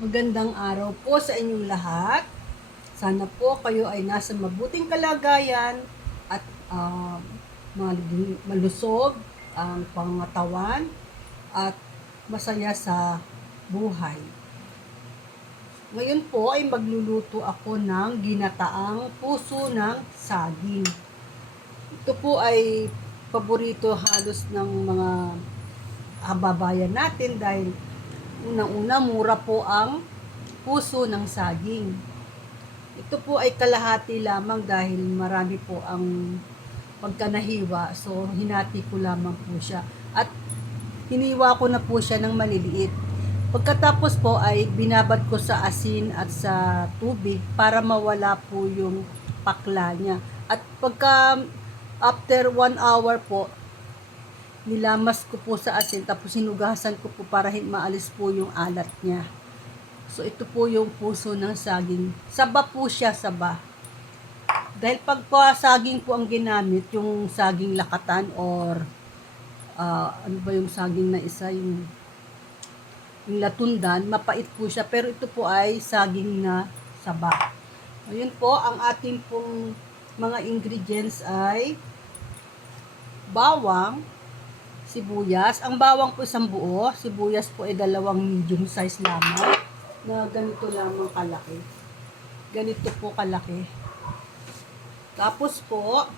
Magandang araw po sa inyong lahat. Sana po kayo ay nasa mabuting kalagayan at malusog ang pangatawan at masaya sa buhay. Ngayon po ay magluluto ako ng ginataang puso ng saging. Ito po ay paborito halos ng mga kababayan natin dahil unang-una mura po ang puso ng saging. Ito po ay kalahati lamang dahil marami po ang pagkanahiwa. So, hinati ko lamang po siya. At hiniwa ko na po siya ng maliliit. Pagkatapos po ay binabad ko sa asin at sa tubig para mawala po yung pakla niya. At pagka after 1 hour po, nilamas ko po sa asin tapos hinugasan ko po para maalis po yung alat niya. So, ito po yung puso ng saging. Saba po siya, saba. Dahil pag po saging po ang ginamit, yung saging lakatan or ano ba yung saging na isa, yung latundan, mapait po siya. Pero ito po ay saging na saba. Ayun po, ang ating pong mga ingredients ay bawang, sibuyas. Ang bawang po isang buo, sibuyas po ay 2 medium size lamang na ganito lamang kalaki. Ganito po kalaki. Tapos po,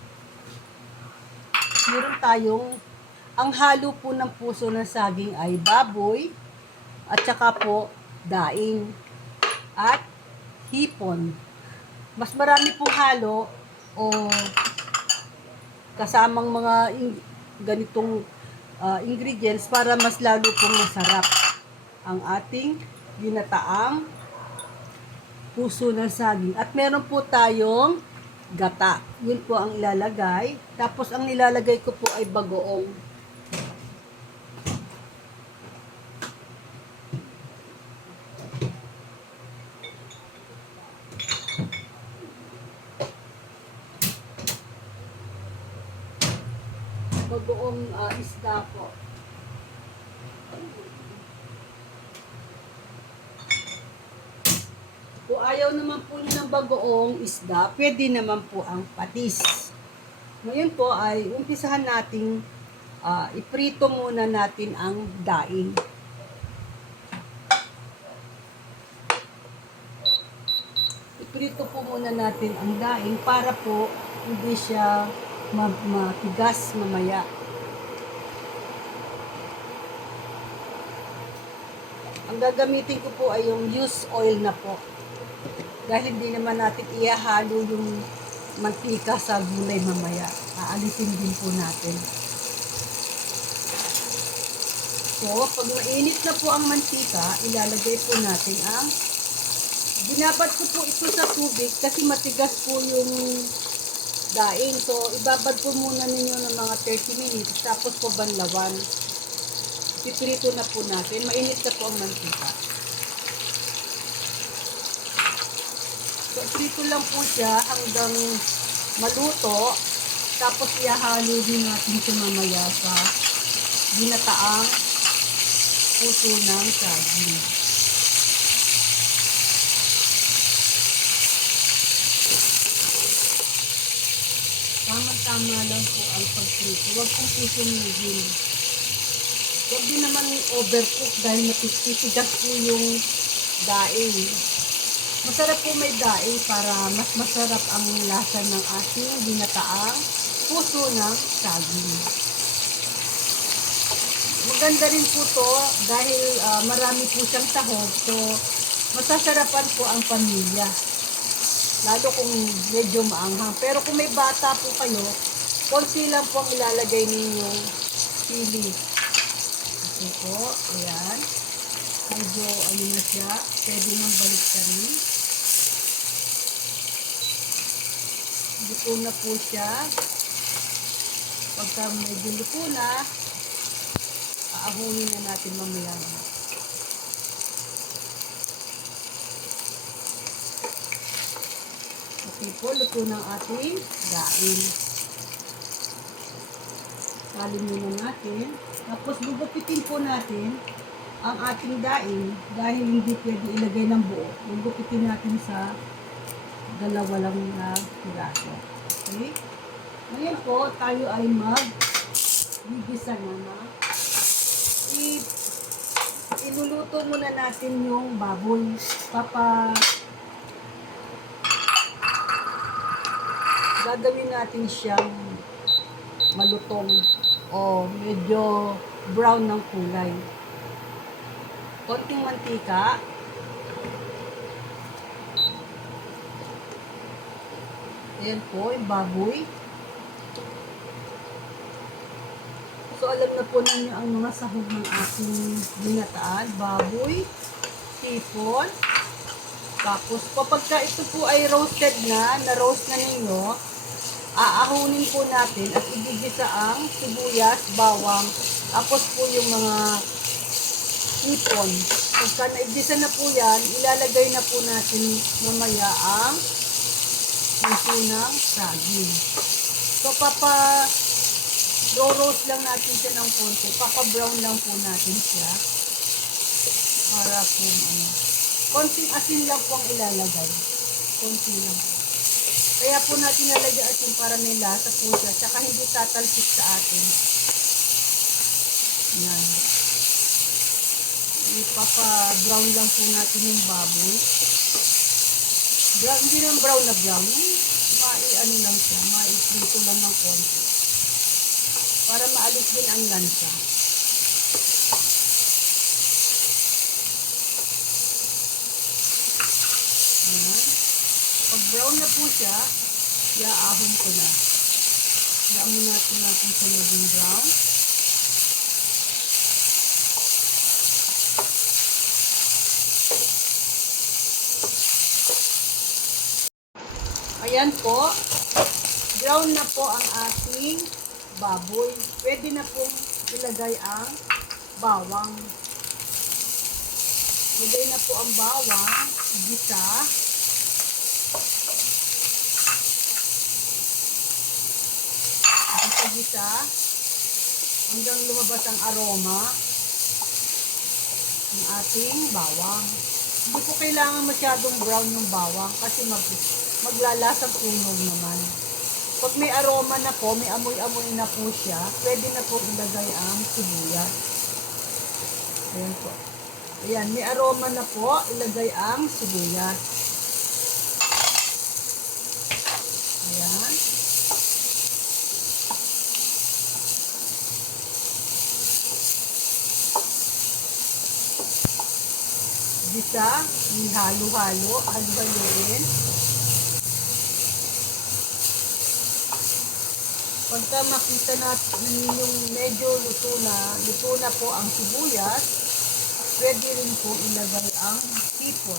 meron tayong, ang halo po ng puso ng saging ay baboy, at saka po daing, at hipon. Mas marami pong halo o kasamang mga ganitong ingredients para mas lalo pong masarap ang ating ginataang puso ng saging. At meron po tayong gata. Yun po ang ilalagay. Tapos ang nilalagay ko po ay bagoong. Bagoong isda po. Kung ayaw naman po nyo ng bagoong isda, pwede naman po ang patis. Ngayon po ay umpisahan nating iprito muna natin ang daing. Iprito po muna natin ang daing para po hindi siya matigas mamaya. Ang gagamitin ko po ay yung used oil na po. Dahil hindi naman natin ihahalo yung mantika sa gulay mamaya. Aalisin din po natin. So, pag mainit na po ang mantika, ilalagay po natin ang binabad ko po ito sa tubig kasi matigas po yung daing. So, ibabad po muna ninyo ng mga 30 minutes tapos po banlawan. Piprito na po natin. Mainit na po ang mantika. So, prito lang po siya hanggang maluto. Tapos, ihahalo din natin siya mamaya sa ginataang puso ng saging. Tama-tama lang po ang pagprito. Huwag pong susumigin. Huwag din naman overcook dahil matitigas po yung daing. Masarap po may daing para mas masarap ang lasa ng ating ginataang puso ng saging. Maganda rin po to dahil marami po siyang sahog. So, masasarapan po ang pamilya. Lalo kung medyo maanghang. Pero kung may bata po kayo, konti lang po ang ilalagay ninyong sili. Okay po, ayan. Medyo ano na siya, pwede nang baliktarin. Luto na po siya. Pagka medyo luto na, aahunin na natin mamaya. Okay po, luto ng ating daing. Salin muna natin. Tapos gugupitin po natin ang ating daing, dahil hindi pwede ilagay ng buo, gugupitin natin sa dalawa lang na piraso. Okay? Ngayon po, tayo ay mag-gigisa na. Iluluto muna natin yung baboy. Gagawin natin siyang malutong o medyo brown ng kulay. Konting mantika. Ayan po, yung baboy. So, alam na po ninyo ang mga sahog ng ating ginataan. Baboy, sipon. Tapos, kapagka ito po ay roasted na-roast na ninyo, aahunin po natin at igigisa ang sibuyas, bawang, tapos po yung mga hipon. Pagka naigisa na po yan, ilalagay na po natin mamaya ang puso ng saging. So, roast lang natin siya ng konti. Brown lang po natin siya. Para po, konting asin lang po ang ilalagay. Konti lang. Kaya po natin nalagyan asin para may lasa po siya. Tsaka hindi tatalsik sa atin. Yan. Ipapa-brown lang po natin yung baboy. Brown, hindi naman brown na brown. Ano lang siya. Mai-prito lang ng konti. Para maalis din ang lansa. Ayan. Pag brown na po siya, iaahon ko na. Iaahon natin sa maging brown. Ayan po. Brown na po ang ating baboy. Pwede na pong ilagay ang bawang. Ilagay na po ang bawang, gisa. Gisa hanggang lumabas ang aroma ng ating bawang. Hindi po kailangan masyadong brown yung bawang kasi maglalasang tunog naman. Pag may aroma na po, may amoy-amoy na po siya, pwede na po ilagay ang sibuyas. Ayan po. Ayan, may aroma na po, ilagay ang sibuyas. Ayan. Gisa, halo-haloin. Pagka makita natin yung medyo luto na po ang sibuyas, pwede rin po ilagay ang hipon.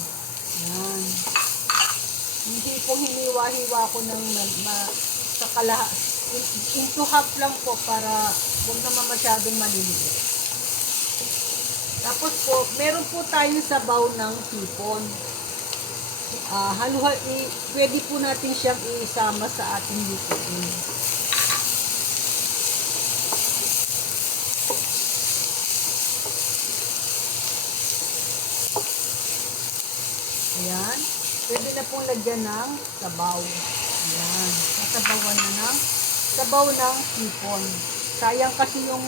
Yan. Yung hipon, hiniwa-hiwa ko ng sa into half lang po para huwag naman masyadong maliliit. Tapos po, meron po tayong sabaw ng hipon. Pwede po natin siyang isama sa ating lutuin. Ayan. Pwede na pong lagyan ng sabaw. Ayan. Nasabawan na ng sabaw ng hipon. Sayang kasi yung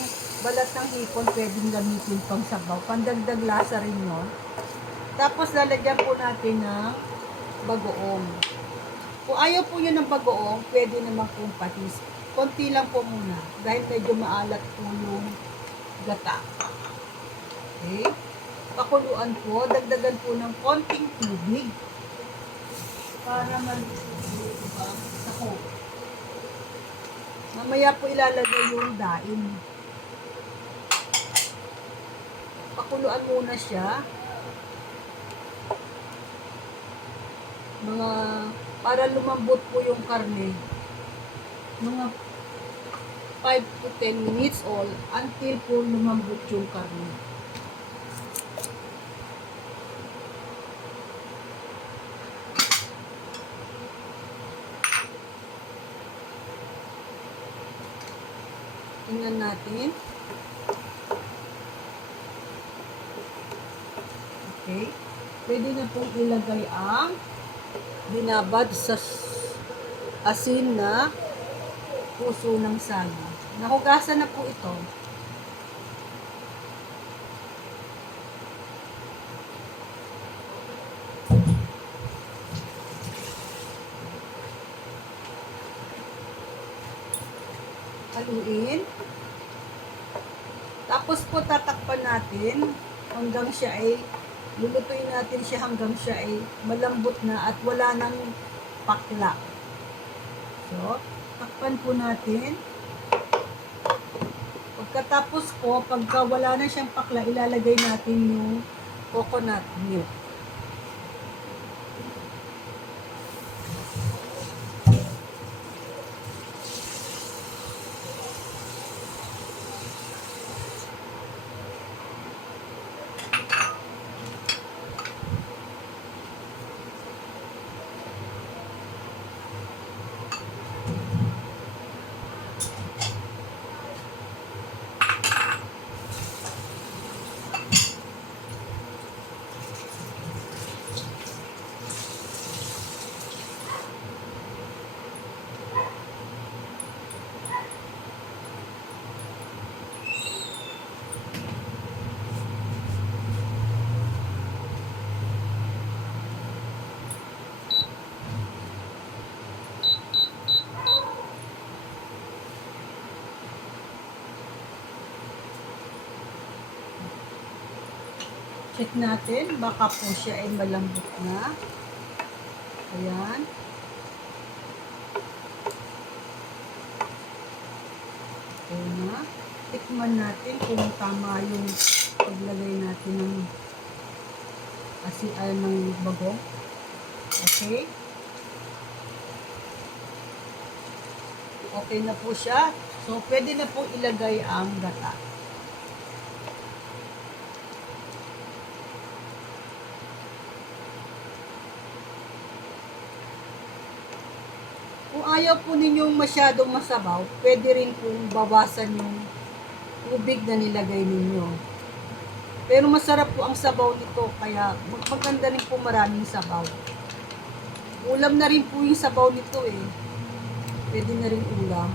balat ng hipon, pwedeng gamitin pang sabaw. Pandagdag lasa rin yun. Tapos lalagyan po natin ng bagoong. Kung ayaw po yun ng bagoong, pwede naman pong patis. Konti lang po muna. Dahil medyo maalat po yung gata. Okay. Pakuluan po, dagdagan po ng konting tubig para maluto ang sahog. Mamaya po ilalagay yung daing. Pakuluan muna siya. Para lumambot po yung karne. Mga 5 to 10 minutes all until po lumambot yung karne. Tingnan natin. Okay? Pwede na pong ilagay ang binabad sa asin na puso ng saging. Nahugasan na po ito. Haluin. Tapos po tatakpan natin hanggang siya ay lulutuin natin siya hanggang siya ay malambot na at wala nang pakla. So, takpan po natin. Pagkatapos po, pagka wala na siyang pakla, ilalagay natin yung coconut milk. Check natin, baka po siya ay malambot na. Ayan. Okay na. Tikman natin kung tama yung paglagay natin ng ng bagong. Okay. Okay na po siya. So, pwede na po ilagay ang gata. Kung ayaw po ninyong masyadong masabaw, pwede rin pong bawasan yung tubig na nilagay ninyo. Pero masarap po ang sabaw nito, kaya maganda rin po maraming sabaw. Ulam na rin po yung sabaw nito eh. Pwede na rin ulam.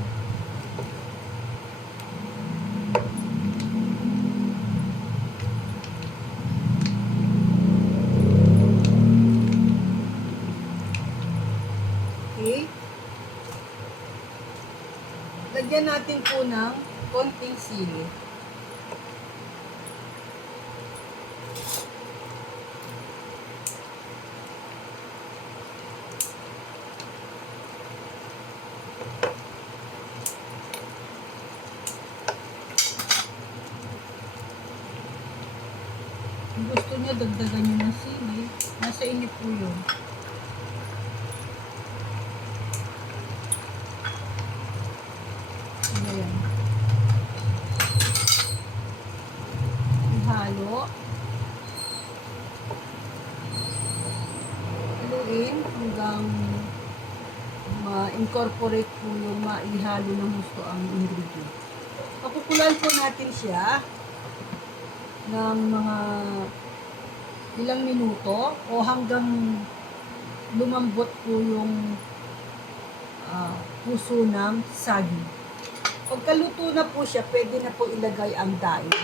Okay. Lagyan natin po ng konting sili. Kung gusto niya, dagdagan niyo ng sili. Nasa inyo po yun. Ayan. Ihalo. Haluin hanggang ma-incorporate po yung maihalo ng gusto ang ingredient. Pakukulan po natin siya ng mga ilang minuto o hanggang lumambot po yung puso ng saging. Pagkaluto na po siya, pwede na po ilagay ang daing.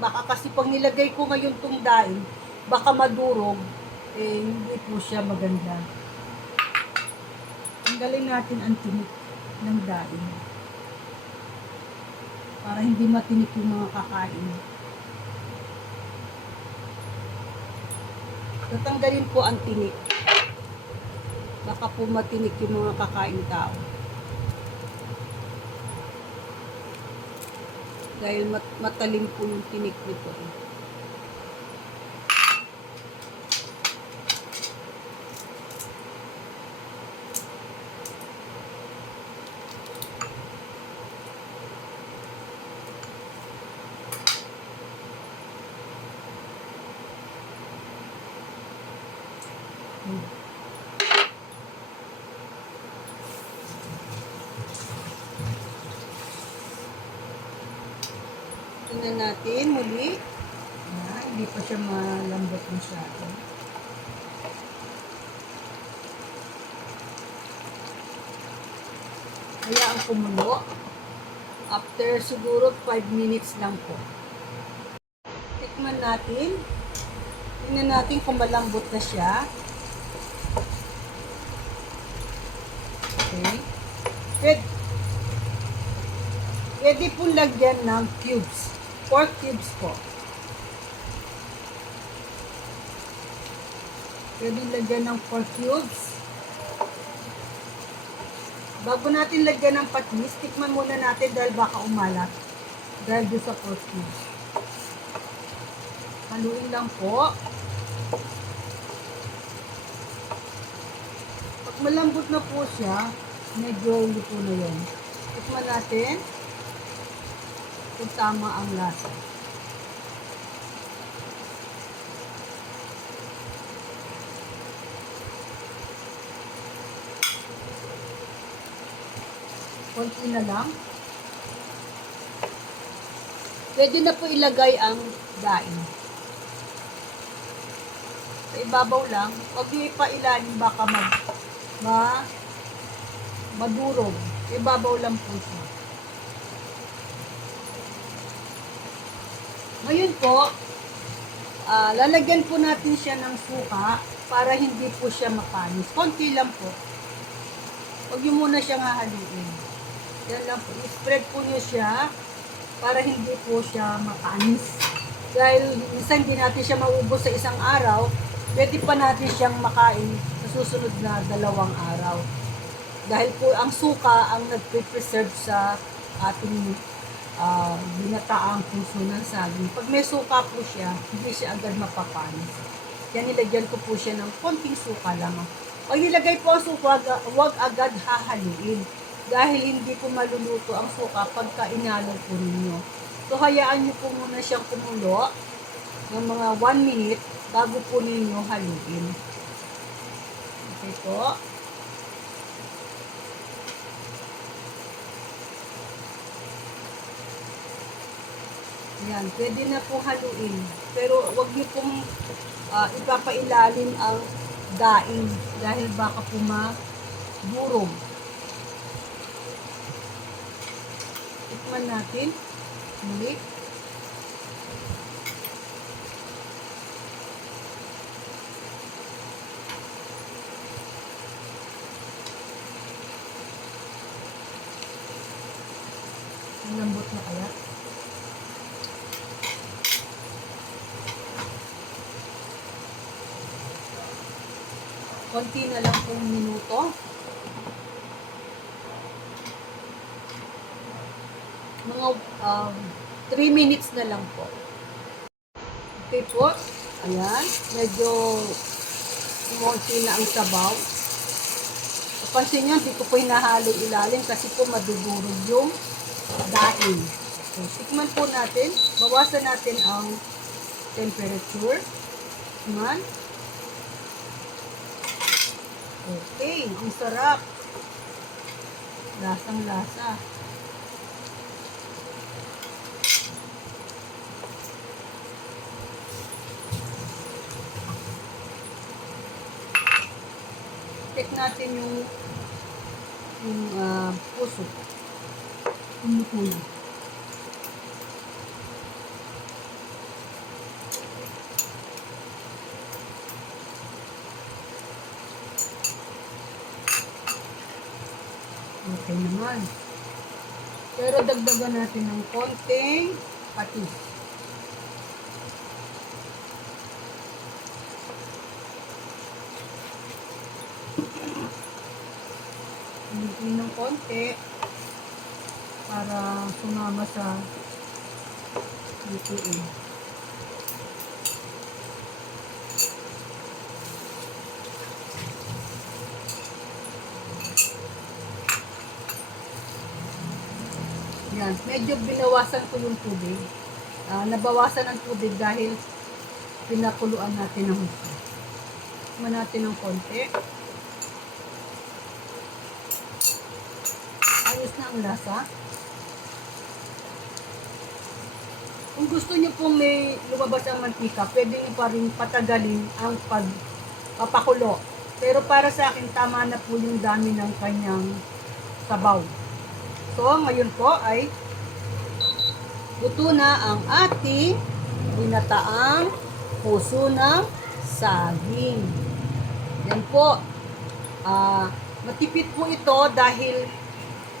Baka kasi pag nilagay ko ngayon tong daing, baka madurog, hindi po siya maganda. Tanggalin natin ang tinik ng daing para hindi matinik yung mga kakain. Tatanggalin po ang tinik. Baka po matinik yung mga kakain tao. Dahil matalim po yung tinik nito. Tingnan natin muli. Ayan. Hindi pa siya malambot masyado. Kaya ang kumulo. After siguro 5 minutes lang po. Tikman natin. Tingnan natin kung malambot na siya. Okay. Pwede pong lagyan ng cubes. Pork cubes po. Pwede lagyan ng pork cubes. Bago natin lagyan ng patis, tikman muna natin dahil baka umalat. Dahil doon sa pork cubes. Haluin lang po. Pag malambot na po siya, medyo luto na yun. Tikman natin kung tama ang lasa. Konti na lang. Pwede na po ilagay ang daing. Sa ibabaw lang. Huwag nyo ipailalim baka madurog. Sa ibabaw lang po siya. Ngayon po, lalagyan po natin siya ng suka para hindi po siya mapanis. Konti lang po. Huwag nyo muna siyang hahaluin. Yan lang po. I-spread po nyo siya para hindi po siya mapanis. Dahil minsan hindi natin siya maubos sa isang araw, pwede pa natin siyang makain sa susunod na 2 araw. Dahil po ang suka ang nagpe-preserve sa ating binataang puso ng saging. Pag may suka po siya, hindi siya agad mapapanis. Kaya nilagyan ko po siya ng konting suka lang. Pag nilagay po ang suka, huwag agad hahaluin. Dahil hindi po maluluto ang suka pagka inalo po ninyo. So, hayaan nyo po muna siyang kumulo ng mga 1 minute bago po ninyo haluin. Okay po. Ayan, pwede na po haluin. Pero wag niyo pong ipapailalim ang daing dahil baka po madurog. Tikman natin. Muli. Ang lambot na kaya. Konti na lang pong minuto. Mga 3 minutes na lang po. Okay po. Ayan. Medyo kumonti na ang sabaw. Pansin nyo, hindi ko po hinahalo ilalim kasi po madudurog yung daing. So, tikman po natin. Bawasan natin ang temperature. Tikman. Okay. Ang sarap. Lasang-lasa. Check natin yung puso. Umupo na. Okay naman. Pero dagdagan natin ng konting patis. Hintiin ng konti para sumama sa lutuin. Yan, medyo binawasan ko yung tubig. Nabawasan ang tubig dahil pinakuluan natin ng husto. Tikman natin ng konti. Ayos na ang lasa. Kung gusto niyo pong may lumabas ang mantika, pwede niyo pa rin patagalin ang pagpapakulo. Pero para sa akin, tama na po yung dami ng kanyang sabaw. So, ngayon po ay luto na ang ating ginataang puso ng saging. Yan po. Matipid po ito dahil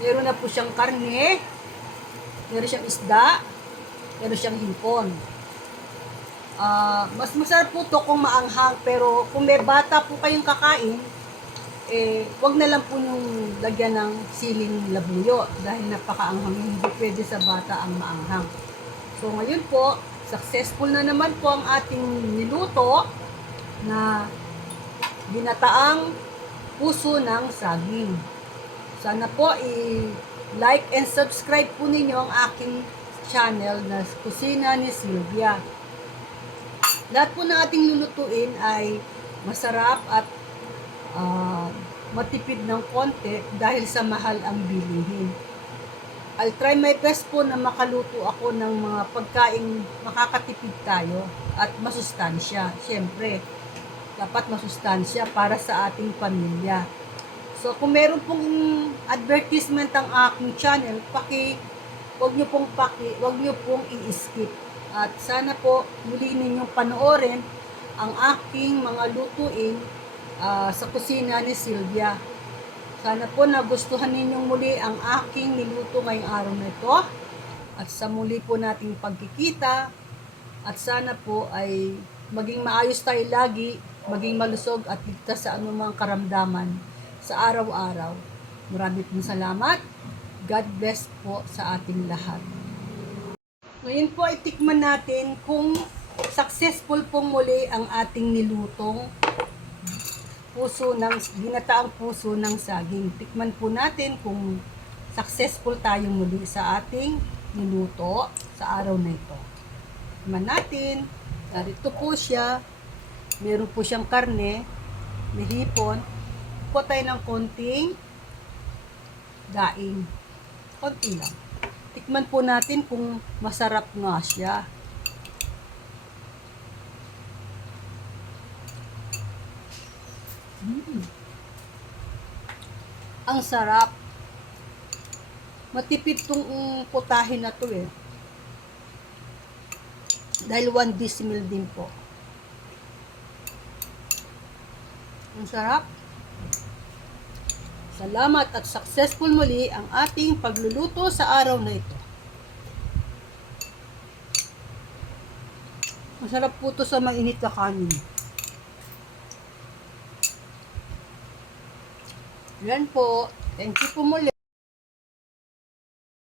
meron na po siyang karne, meron siyang isda, meron siyang hipon. Mas masarap po ito kung maanghang, pero kung may bata po kayong kakain, wag na lang po yung lagyan ng siling labuyo dahil napakaanghang, hindi pwede sa bata ang maanghang. So ngayon po, successful na naman po ang ating niluto na ginataang puso ng saging. Sana po i-like and subscribe po ninyo ang aking channel na Kusina ni Sylvia. Lahat po na ating lulutuin ay masarap at matipid ng konti dahil sa mahal ang bilihin. I'll try my best po na makaluto ako ng mga pagkain makakatipid tayo at masustansya. Siyempre, dapat masustansya para sa ating pamilya. So, kung meron pong advertisement ang aking channel, wag niyo pong i-skip. At sana po muli ninyong panoorin ang aking mga lutuin sa kusina ni Sylvia. Sana po nagustuhan ninyong muli ang aking niluto ngayong araw na ito. At sa muli po nating pagkikita. At sana po ay maging maayos tayo lagi, maging malusog at ligtas sa anumang karamdaman sa araw-araw. Marami pong salamat. God bless po sa ating lahat. Ngayon po ay tikman natin kung successful pong muli ang ating nilutong ginataang puso ng saging. Tikman po natin kung successful tayong muli sa ating niluto sa araw na ito. Tikman natin. Narito po siya. Meron po siyang karne. May hipon. Po tayo ng konting daing. Konti lang. Tikman po natin kung masarap nga siya. Ang sarap. Matipid tong putahe na to dahil 1 decimil din po. Ang sarap. Salamat at successful muli ang ating pagluluto sa araw na ito. Masarap po ito sa mainit na kanin. Yan po. Thank you po muli.